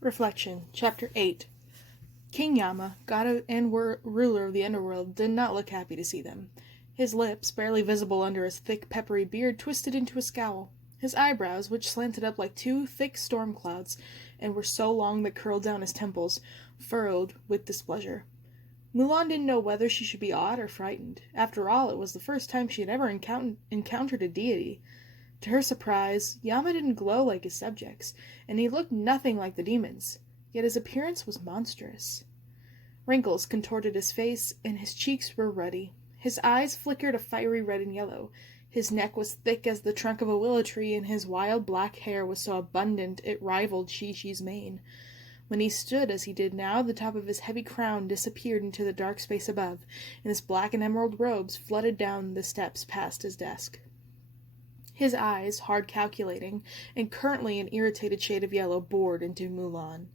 Reflection, Chapter 8. King Yama, god and ruler of the underworld, did not look happy to see them. His lips, barely visible under his thick, peppery beard, twisted into a scowl. His eyebrows, which slanted up like two thick storm clouds, and were so long that curled down his temples, furrowed with displeasure. Mulan didn't know whether she should be awed or frightened. After all, it was the first time she had ever encountered a deity. To her surprise, Yama didn't glow like his subjects, and he looked nothing like the demons, yet his appearance was monstrous. Wrinkles contorted his face, and his cheeks were ruddy. His eyes flickered a fiery red and yellow. His neck was thick as the trunk of a willow tree, and his wild black hair was so abundant it rivaled Shishi's mane. When he stood as he did now, the top of his heavy crown disappeared into the dark space above, and his black and emerald robes flooded down the steps past his desk. His eyes, hard calculating, and currently an irritated shade of yellow, bored into Mulan.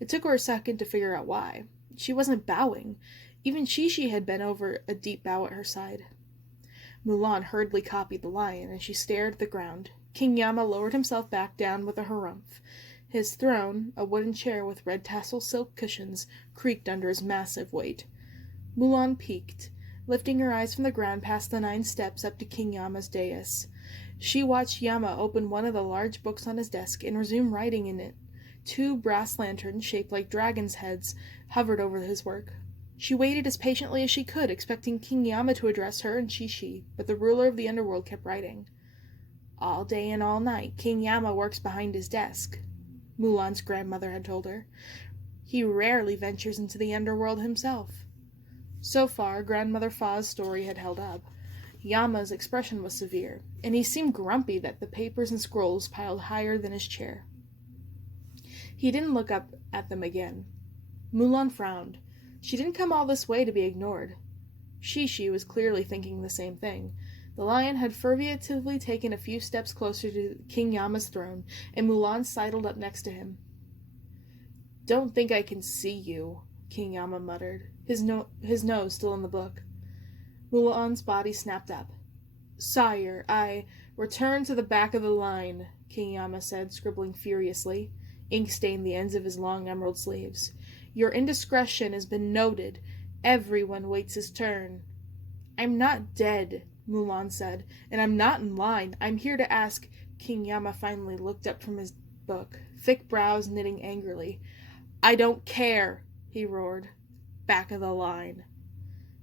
It took her a second to figure out why. She wasn't bowing. Even Shishi had bent over a deep bow at her side. Mulan hurriedly copied the line, and she stared at the ground. King Yama lowered himself back down with a harumph. His throne, a wooden chair with red tassel silk cushions, creaked under his massive weight. Mulan peeked, lifting her eyes from the ground past the 9 steps up to King Yama's dais. She watched Yama open one of the large books on his desk and resume writing in it. 2 brass lanterns, shaped like dragons' heads, hovered over his work. She waited as patiently as she could, expecting King Yama to address her and Shishi, but the ruler of the underworld kept writing. "All day and all night, King Yama works behind his desk," Mulan's grandmother had told her. "He rarely ventures into the underworld himself." So far, Grandmother Fa's story had held up. Yama's expression was severe, and he seemed grumpy that the papers and scrolls piled higher than his chair. He didn't look up at them again. Mulan frowned. She didn't come all this way to be ignored. Shishi was clearly thinking the same thing. The lion had furtively taken a few steps closer to King Yama's throne, and Mulan sidled up next to him. "Don't think I can see you," King Yama muttered, his nose still in the book. Mulan's body snapped up. "Sire, I return to the back of the line," King Yama said, scribbling furiously. Ink stained the ends of his long emerald sleeves. "Your indiscretion has been noted. Everyone waits his turn." "I'm not dead," Mulan said, "and I'm not in line. I'm here to ask—" King Yama finally looked up from his book, thick brows knitting angrily. "I don't care," he roared. "Back of the line."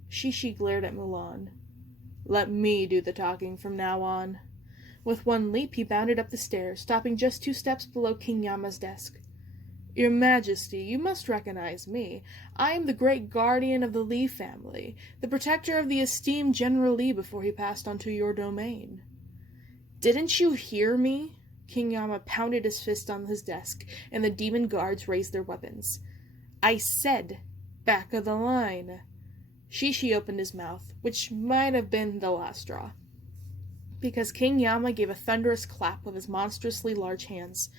Shishi glared at Mulan. "Let me do the talking from now on." With one leap, he bounded up the stairs, stopping just 2 steps below King Yama's desk. "Your Majesty, you must recognize me. I am the great guardian of the Li family, the protector of the esteemed General Li before he passed on to your domain." "Didn't you hear me?" King Yama pounded his fist on his desk, and the demon guards raised their weapons. "I said, back of the line." Shishi opened his mouth, which might have been the last straw, because King Yama gave a thunderous clap with his monstrously large hands.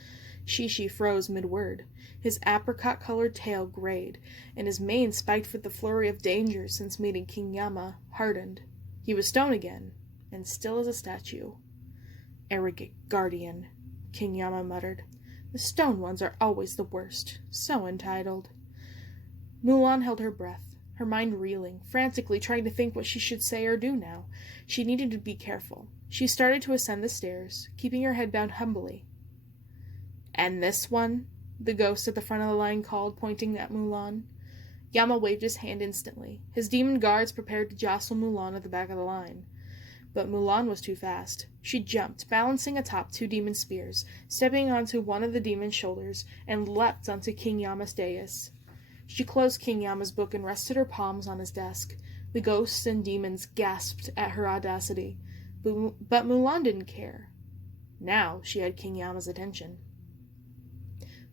Shishi froze mid-word. His apricot-colored tail grayed, and his mane, spiked with the flurry of danger since meeting King Yama, hardened. He was stone again, and still as a statue. "Arrogant guardian," King Yama muttered. "The stone ones are always the worst. So entitled." Mulan held her breath, her mind reeling, frantically trying to think what she should say or do now. She needed to be careful. She started to ascend the stairs, keeping her head bowed humbly. "And this one?" the ghost at the front of the line called, pointing at Mulan. Yama waved his hand instantly. His demon guards prepared to jostle Mulan at the back of the line. But Mulan was too fast. She jumped, balancing atop 2 demon spears, stepping onto one of the demon's shoulders, and leapt onto King Yama's dais. She closed King Yama's book and rested her palms on his desk. The ghosts and demons gasped at her audacity, but Mulan didn't care. Now she had King Yama's attention.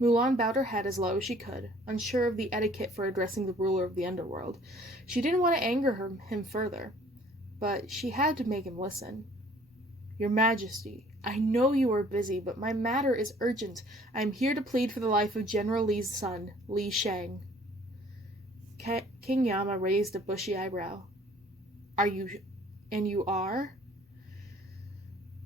Mulan bowed her head as low as she could, unsure of the etiquette for addressing the ruler of the underworld. She didn't want to anger him further, but she had to make him listen. "Your Majesty, I know you are busy, but my matter is urgent. I am here to plead for the life of General Li's son, Li Shang." King Yama raised a bushy eyebrow. You are?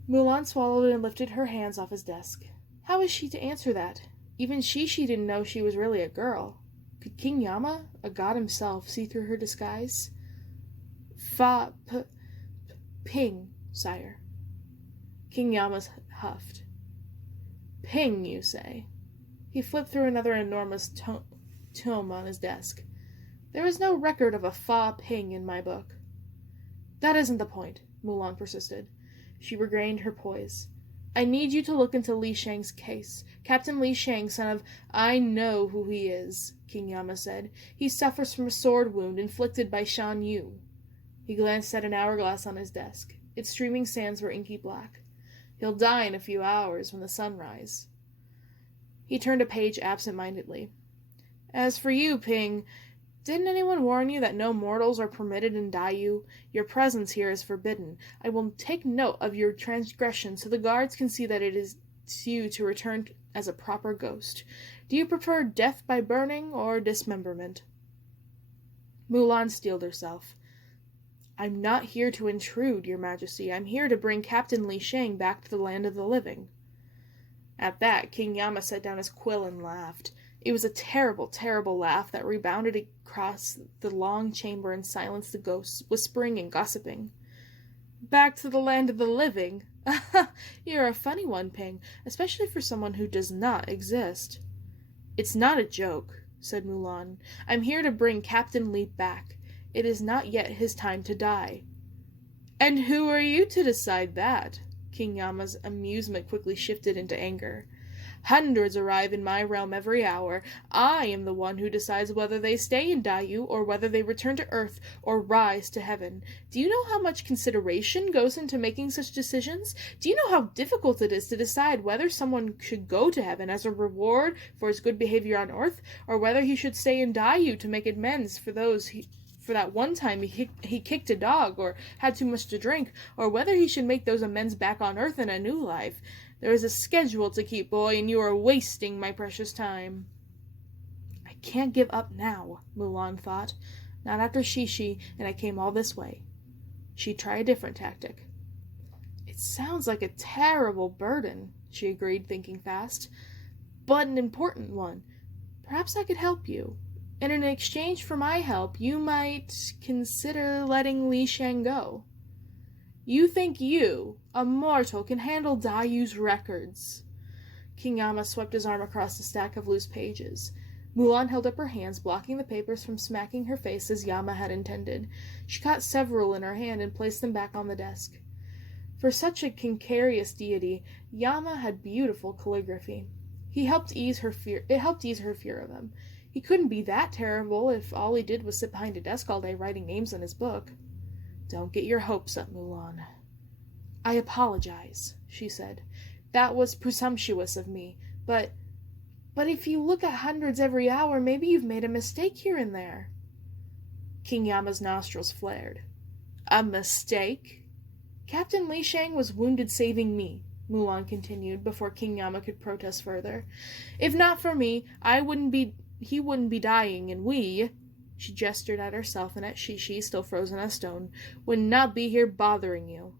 Mulan swallowed and lifted her hands off his desk. How was she to answer that? Even Shishi didn't know she was really a girl. Could King Yama, a god himself, see through her disguise? Ping, sire. King Yama huffed. Ping, you say? He flipped through another enormous tome on his desk. There is no record of a Fa Ping in my book. That isn't the point, Mulan persisted. She regained her poise. I need you to look into Li Shang's case. Captain Li Shang, son of... I know who he is, King Yama said. He suffers from a sword wound inflicted by Shan Yu. He glanced at an hourglass on his desk. Its streaming sands were inky black. He'll die in a few hours when the sun rises. He turned a page absent-mindedly. As for you, Ping, didn't anyone warn you that no mortals are permitted in Daiyu? Your presence here is forbidden. I will take note of your transgression so the guards can see that it is you to return as a proper ghost. Do you prefer death by burning or dismemberment? Mulan steeled herself. I'm not here to intrude, your majesty. I'm here to bring Captain Li Shang back to the land of the living. At that, King Yama set down his quill and laughed. It was a terrible, terrible laugh that rebounded across the long chamber and silenced the ghosts, whispering and gossiping. Back to the land of the living? You're a funny one, Ping, especially for someone who does not exist. It's not a joke, said Mulan. I'm here to bring Captain Li back. It is not yet his time to die. And who are you to decide that? King Yama's amusement quickly shifted into anger. Hundreds arrive in my realm every hour. I am the one who decides whether they stay in Daiyu or whether they return to Earth or rise to heaven. Do you know how much consideration goes into making such decisions? Do you know how difficult it is to decide whether someone should go to heaven as a reward for his good behavior on Earth, or whether he should stay in Daiyu to make amends for that one time he kicked a dog or had too much to drink, or whether he should make those amends back on Earth in a new life? There is a schedule to keep, boy, and you are wasting my precious time. I can't give up now, Mulan thought. Not after Shishi and I came all this way. She'd try a different tactic. It sounds like a terrible burden, she agreed, thinking fast, but an important one. Perhaps I could help you. And in exchange for my help, you might consider letting Li Shang go. You think you, a mortal, can handle Daiyu's records? King Yama swept his arm across the stack of loose pages. Mulan held up her hands, blocking the papers from smacking her face as Yama had intended. She caught several in her hand and placed them back on the desk. For such a cankerous deity, Yama had beautiful calligraphy. It helped ease her fear of him. He couldn't be that terrible if all he did was sit behind a desk all day writing names on his book. Don't get your hopes up, Mulan. I apologize, she said. That was presumptuous of me, but if you look at hundreds every hour, maybe you've made a mistake here and there. King Yama's nostrils flared. A mistake? Captain Li Shang was wounded saving me, Mulan continued, before King Yama could protest further. If not for me, he wouldn't be dying, and we, she gestured at herself and at Shishi, still frozen as stone, would not be here bothering you.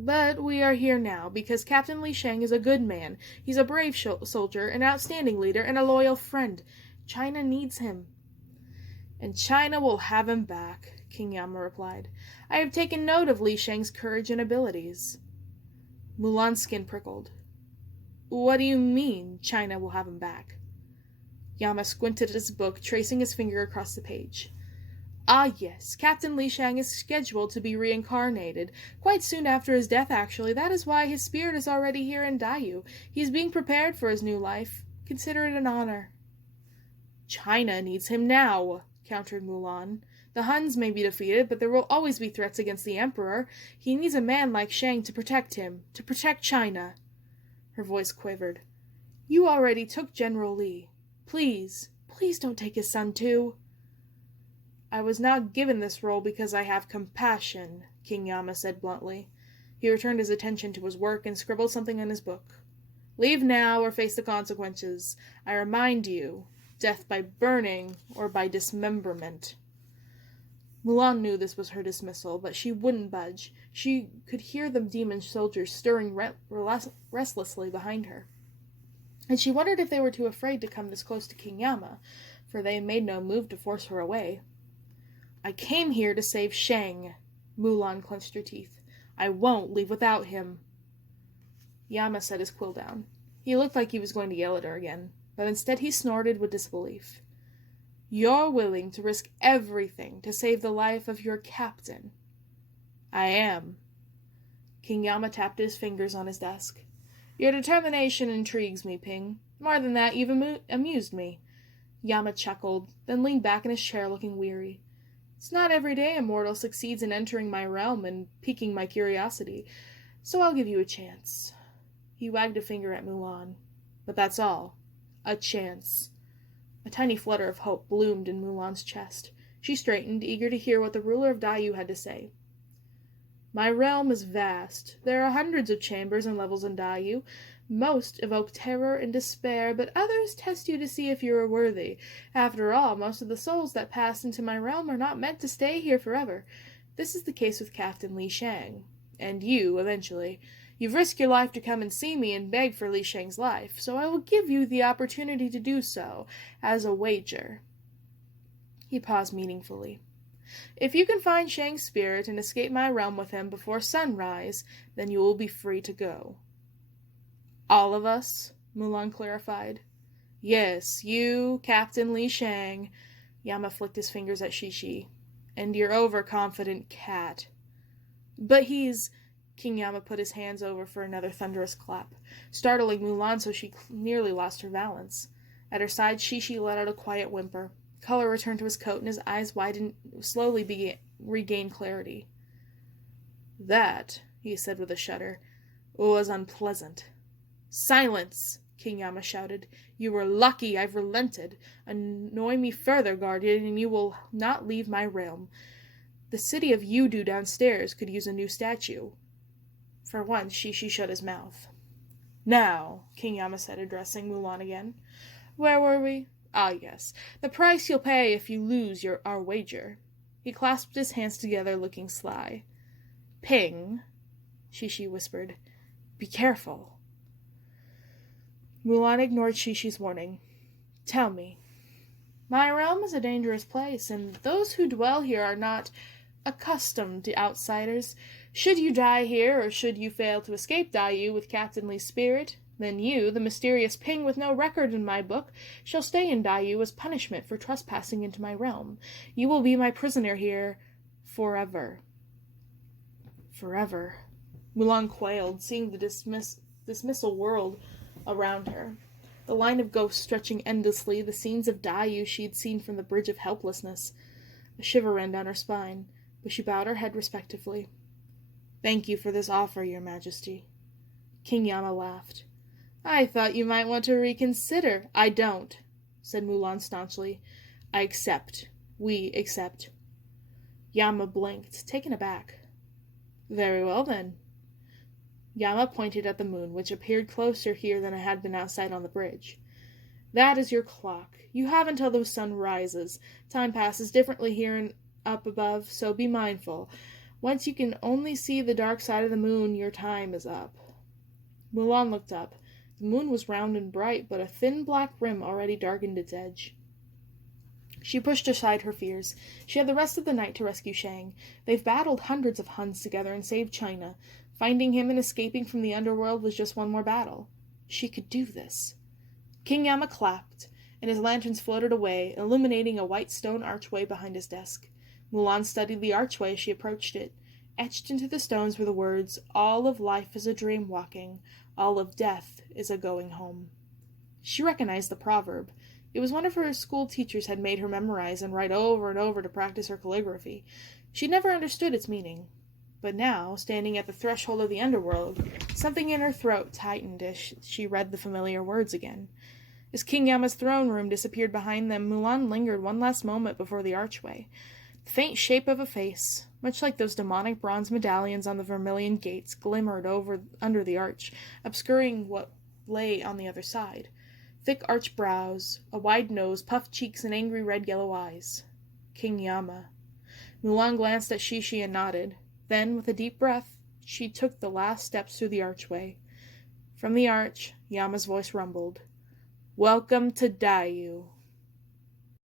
But we are here now, because Captain Li Shang is a good man. He's a brave soldier, an outstanding leader, and a loyal friend. China needs him. And China will have him back, King Yama replied. I have taken note of Li Shang's courage and abilities. Mulan's skin prickled. What do you mean, China will have him back? Yama squinted at his book, tracing his finger across the page. Ah, yes, Captain Li Shang is scheduled to be reincarnated. Quite soon after his death, actually. That is why his spirit is already here in Daiyu. He is being prepared for his new life. Consider it an honor. China needs him now, countered Mulan. The Huns may be defeated, but there will always be threats against the Emperor. He needs a man like Shang to protect him, to protect China. Her voice quivered. You already took General Li. Please don't take his son too. I was not given this role because I have compassion, King Yama said bluntly. He returned his attention to his work and scribbled something in his book. Leave now or face the consequences. I remind you, death by burning or by dismemberment. Mulan knew this was her dismissal, but she wouldn't budge. She could hear the demon soldiers stirring restlessly behind her. and she wondered if they were too afraid to come this close to King Yama, for they made no move to force her away. "I came here to save Shang." Mulan clenched her teeth. "I won't leave without him." Yama set his quill down. He looked like he was going to yell at her again, but instead he snorted with disbelief. "You're willing to risk everything to save the life of your captain." "I am." King Yama tapped his fingers on his desk. "Your determination intrigues me, Ping. More than that, you've amused me." Yama chuckled, then leaned back in his chair looking weary. "It's not every day a mortal succeeds in entering my realm and piquing my curiosity, so I'll give you a chance." He wagged a finger at Mulan. "But that's all. A chance." A tiny flutter of hope bloomed in Mulan's chest. She straightened, eager to hear what the ruler of Daiyu had to say. "My realm is vast. There are hundreds of chambers and levels in Daiyu. Most evoke terror and despair, but others test you to see if you are worthy. After all, most of the souls that pass into my realm are not meant to stay here forever. This is the case with Captain Li Shang. And you, eventually. You've risked your life to come and see me and beg for Li Shang's life, so I will give you the opportunity to do so, as a wager." He paused meaningfully. "If you can find Shang's spirit and escape my realm with him before sunrise, then you will be free to go." "All of us?" Mulan clarified. "Yes, you, Captain Li Shang." Yama flicked his fingers at Shishi. "And your overconfident cat." "But he's—" King Yama put his hands over for another thunderous clap, startling Mulan so she nearly lost her balance. At her side, Shishi let out a quiet whimper. Color returned to his coat, and his eyes widened, slowly regained clarity. "That," he said with a shudder, "was unpleasant." "Silence!" King Yama shouted. "You were lucky I've relented. Annoy me further, guardian, and you will not leave my realm. The city of Yudu downstairs could use a new statue." For once, Shishi shut his mouth. "Now," King Yama said, addressing Mulan again. "Where were we? Ah, yes. The price you'll pay if you lose our wager." He clasped his hands together, looking sly. "Ping," Shishi whispered. "Be careful." Mulan ignored Shishi's warning. "Tell me." "My realm is a dangerous place, and those who dwell here are not accustomed to outsiders. Should you die here, or should you fail to escape Daiyu with Captain Li's spirit, then you, the mysterious Ping with no record in my book, shall stay in Daiyu as punishment for trespassing into my realm. You will be my prisoner here forever." Forever. Mulan quailed, seeing the dismissal world around her. The line of ghosts stretching endlessly, the scenes of Daiyu she had seen from the Bridge of Helplessness. A shiver ran down her spine, but she bowed her head respectfully. "Thank you for this offer, your majesty." King Yama laughed. "I thought you might want to reconsider." "I don't," said Mulan staunchly. "I accept. We accept." Yama blinked, taken aback. "Very well, then." Yama pointed at the moon, which appeared closer here than it had been outside on the bridge. "That is your clock. You have until the sun rises. Time passes differently here and up above, so be mindful. Once you can only see the dark side of the moon, your time is up." Mulan looked up. The moon was round and bright, but a thin black rim already darkened its edge. She pushed aside her fears. She had the rest of the night to rescue Shang. They've battled hundreds of Huns together and saved China. Finding him and escaping from the underworld was just one more battle. She could do this. King Yama clapped, and his lanterns floated away, illuminating a white stone archway behind his desk. Mulan studied the archway as she approached it. Etched into the stones were the words, "All of life is a dream walking, all of death is a going home." She recognized the proverb. It was one of her school teachers had made her memorize and write over and over to practice her calligraphy. She never understood its meaning. But now, standing at the threshold of the underworld, something in her throat tightened as she read the familiar words again. As King Yama's throne room disappeared behind them, Mulan lingered one last moment before the archway. The faint shape of a face, much like those demonic bronze medallions on the vermilion gates, glimmered under the arch, obscuring what lay on the other side. Thick arched brows, a wide nose, puffed cheeks, and angry red-yellow eyes. King Yama. Mulan glanced at Shishi and nodded. Then, with a deep breath, she took the last steps through the archway. From the arch, Yama's voice rumbled. Welcome to Dayu.